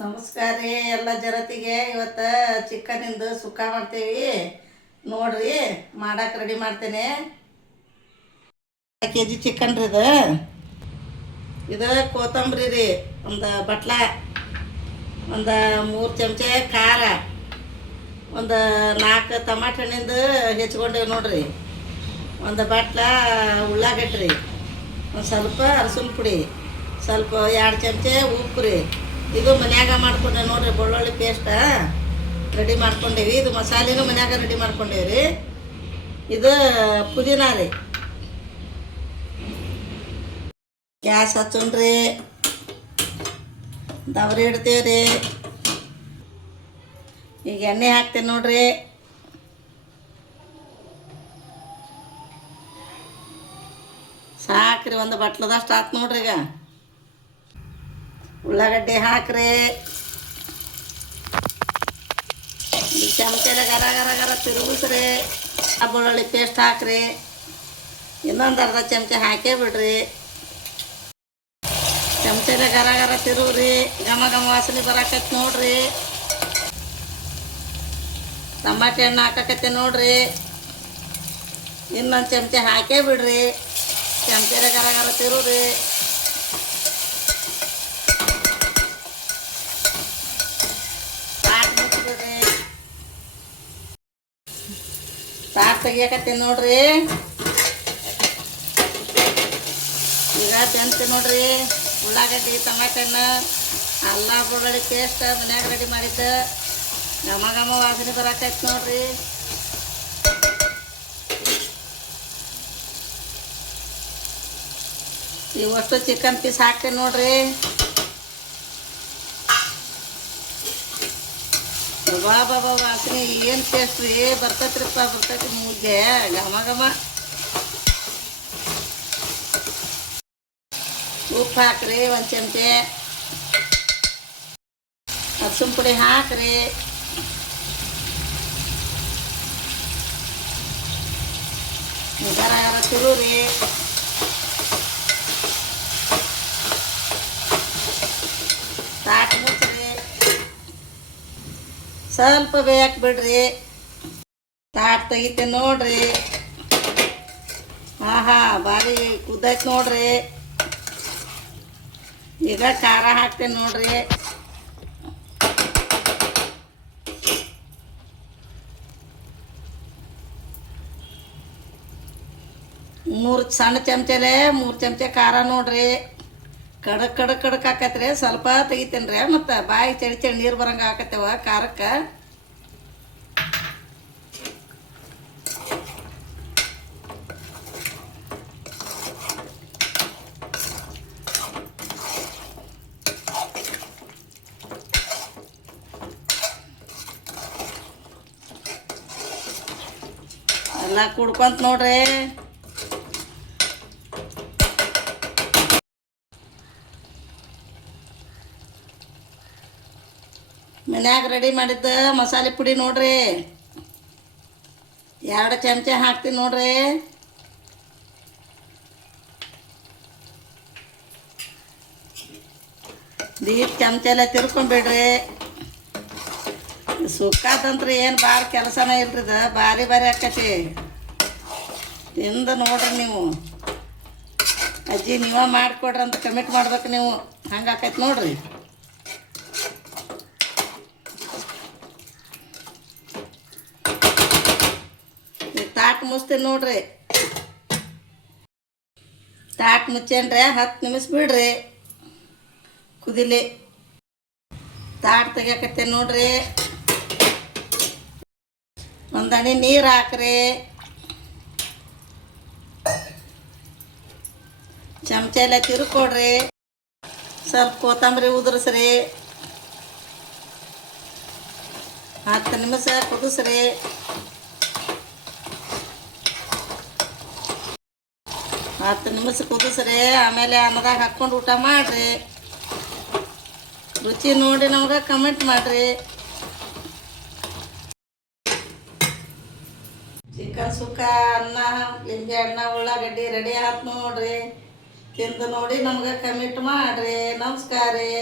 ನಮಸ್ಕಾರ ರೀ ಎಲ್ಲ ಜನತೆಗೆ. ಇವತ್ತು ಚಿಕನಿಂದು ಸುಕ್ಕ ಮಾಡ್ತೇವಿ ನೋಡ್ರಿ. ಮಾಡಕ್ಕೆ ರೆಡಿ ಮಾಡ್ತೇನೆ. ಕೆಜಿ ಚಿಕನ್ ರೀ ಇದು ಕೊತ್ತಂಬರಿ ರೀ, ಒಂದು ಬಟ್ಲ, ಒಂದು 3 ಚಮಚೆ ಖಾರ, ಒಂದು 4 ಟಮಾಟೆ ಹಣ್ಣಿಂದು ಹೆಚ್ಕೊಂಡೇವಿ ನೋಡ್ರಿ, ಒಂದು ಬಟ್ಲ ಉಳ್ಳಾಗಡ್ಡಿ ರೀ, ಒಂದು ಸ್ವಲ್ಪ ಅರಸಿನ ಪುಡಿ, ಸ್ವಲ್ಪ 2 ಚಮಚೆ ಉಪ್ಪು ರೀ. ಇದು ಮನ್ಯಾಗ ಮಾಡ್ಕೊಂಡೆ ನೋಡ್ರಿ, ಬೆಳ್ಳುಳ್ಳಿ ಪೇಸ್ಟ್ ರೆಡಿ ಮಾಡ್ಕೊಂಡೇವಿ. ಇದು ಮಸಾಲೆನೂ ಮನ್ಯಾಗ ರೆಡಿ ಮಾಡ್ಕೊಂಡೇವಿ ರೀ. ಇದು ಪುದೀನ ರೀ. ಗ್ಯಾಸ್ ಹಚ್ಚೋಣ್ರಿ, ದವರಿ ಇಡ್ತೇವೆ ರೀ. ಈಗ ಎಣ್ಣೆ ಹಾಕ್ತೇನೆ ನೋಡ್ರಿ. ಸಾಕ್ರಿ, ಒಂದು ಬಟ್ಲದಷ್ಟು ಆತು ನೋಡ್ರಿ. ಈಗ ಉಳ್ಳಾಗಡ್ಡಿ ಹಾಕ್ರಿ. ಚಮಚೆಲೆ ಗರ ಗರ ಗರ ತಿರುಗಿಸ್ರಿ. ಬೆಳ್ಳುಳ್ಳಿ ಪೇಸ್ಟ್ ಹಾಕ್ರಿ. ಇನ್ನೊಂದು ಅರ್ಧ ಚಮಚೆ ಹಾಕೇ ಬಿಡ್ರಿ. ಚಮಚೆಲೆ ಗರ ಗರ ತಿರುಗ್ರಿ. ಘಮ ಘಮ ವಾಸನೆ ಬರಾಕೈತಿ ನೋಡ್ರಿ. ಟಮಾಟೆ ಹಣ್ಣು ಹಾಕಕತ್ತೆ ನೋಡ್ರಿ. ಇನ್ನೊಂದು ಚಮಚೆ ಹಾಕೇ ಬಿಡ್ರಿ. ಚಮಚೆಲೆ ಗರ ಗರ ತಿರುಗ್ರಿ. ಸಾರು ತೆಗಿಯಕತ್ತೀನಿ ನೋಡ್ರಿ. ಈಗ ಬೆಂತು ನೋಡ್ರಿ. ಉಳ್ಳಾಗಡ್ಡಿ, ಟಮಾಟೆ ಹಣ್ಣು, ಅಲ್ಲ ಬೆಳ್ಳುಳ್ಳಿ ಪೇಸ್ಟ್ ಮನ್ಯಾಗ ರೆಡಿ ಮಾಡಿದ್ದು. ಘಮ ಘಮ ವಾಸನೆ ಬರಾಕೈತಿ ನೋಡ್ರಿ. ಇವಷ್ಟು ಚಿಕನ್ ಪೀಸ್ ಹಾಕ್ತೇನೆ ನೋಡ್ರಿ. ಬಾಬಾ ವಾಸನೆ ಏನು ಟೇಸ್ಟ್ ರೀ, ಬರ್ತೈತ್ರಿಪ್ಪ, ಬರ್ತೈತಿ ಮೂಗ್ಗೆ. ಘಮ ಘಮ. ಉಪ್ಪು ಹಾಕ್ರಿ, 1 ಚಮಚೆ. ಅರಸಿನ ಪುಡಿ ಹಾಕ್ರಿ. ಗರ ಗರ ತಿರುಗ್ರಿ. ಸಾಕು ಮುಚ್ಚ್ರಿ. ಸ್ವಲ್ಪ ಬೇಯಕ್ಕೆ ಬಿಡ್ರಿ. ತಾಟ್ ತೆಗಿತೇನೆ ನೋಡ್ರಿ. ಆಹಾ, ಭಾರಿ ಕುದ್ದೈತೆ ನೋಡ್ರಿ. ಈಗ ಖಾರ ಹಾಕ್ತೇನೆ ನೋಡ್ರಿ. ಮೂರು ಸಣ್ಣ ಚಮಚೆಲೆ 3 ಚಮಚೆ ಖಾರ ನೋಡ್ರಿ. ಕಡಕ್ ಕಡಕ್ ಕಡಕ್ ಹಾಕತ್ರಿ. ಸ್ವಲ್ಪ ತೆಗಿತೇನೆ ರೀ, ಮತ್ತು ಬಾಯಿ ಚಳಿ ಚಳಿ ನೀರು ಬರಂಗೆ ಹಾಕತ್ತೇವ ಖಾರಕ್ಕೆ. ಎಲ್ಲ ಕುಡ್ಕೊಂತ ನೋಡ್ರಿ. ಮನ್ಯಾಗ ರೆಡಿ ಮಾಡಿದ್ದ ಮಸಾಲೆ ಪುಡಿ ನೋಡ್ರಿ. 2 ಚಮಚೆ ಹಾಕ್ತೀನಿ ನೋಡ್ರಿ. ದೀಪ್ ಚಮಚೆಲ್ಲ ತಿರ್ಕೊಂಬಿಡ್ರಿ. ಸುಕ್ಕಾದಂತ್ರಿ ಏನು ಭಾಳ ಕೆಲಸನೇ ಇಲ್ರಿದ, ಭಾರಿ ಭಾರಿ ಆಕತಿ. ತಿಂದು ನೋಡ್ರಿ ನೀವು. ಅಜ್ಜಿ ನೀವ ಮಾಡಿಕೊಡ್ರಿ ಅಂತ ಕಮೆಂಟ್ ಮಾಡ್ಬೇಕು ನೀವು. ಹಂಗೆ ಆಕೈತಿ ನೋಡ್ರಿ. ತಾಟ್ ಮುಚ್ತೀನಿ ನೋಡ್ರಿ. ತಾಟ್ ಮುಚ್ಚೇನ್ರಿ 10 ನಿಮಿಷ ಬಿಡ್ರಿ ಕುದಿಲಿ. ತಾಟ್ ತೆಗಿಯಕತ್ತೇನೆ ನೋಡ್ರಿ. ಒಂದು ಹನಿ ನೀರು ಹಾಕ್ರಿ. ಚಮಚೆಲ್ಲ ತಿರ್ಕೊಡ್ರಿ. ಸ್ವಲ್ಪ ಕೊತ್ತಂಬರಿ ಉದುರಿಸ್ರಿ. 10 ನಿಮಿಷ ಕುದಿಸ್ರಿ. 10 ನಿಮಿಷ ಕುದಿಸ್ರಿ. ಆಮೇಲೆ ಅನ್ನದಾಗ ಹಾಕ್ಕೊಂಡು ಊಟ ಮಾಡಿರಿ. ರುಚಿ ನೋಡಿ ನಮ್ಗೆ ಕಮೆಂಟ್ ಮಾಡಿರಿ. ಚಿಕನ್ ಸುಕ್ಕ, ಅನ್ನ, ಲಿಂಬೆ ಹಣ್ಣು, ಉಳ್ಳಾಗಡ್ಡಿ ರೆಡಿ ಆಯ್ತು ನೋಡ್ರಿ. ತಿಂದು ನೋಡಿ ನಮ್ಗೆ ಕಮೆಂಟ್ ಮಾಡಿರಿ. ನಮಸ್ಕಾರ ರೀ.